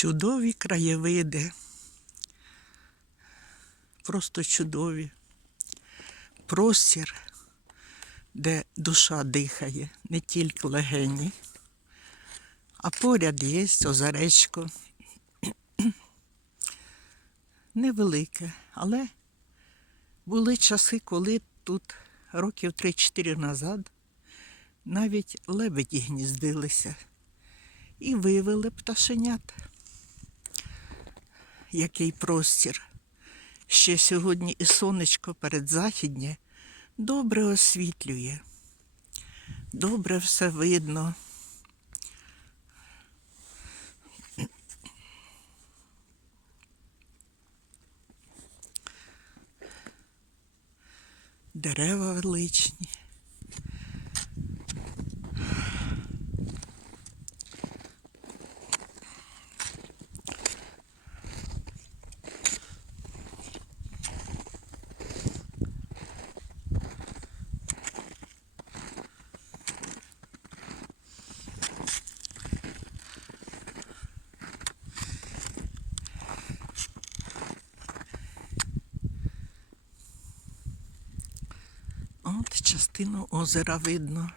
Чудові краєвиди. Просто чудові. Простір, де душа дихає, не тільки легені. А поряд є озеречко. Невелике, але були часи, коли тут років 3-4 назад навіть лебеді гніздилися і вивели пташенят. Який простір. Ще сьогодні і сонечко передзахіднє добре освітлює. Добре все видно. Дерева величні. Частину озера видно.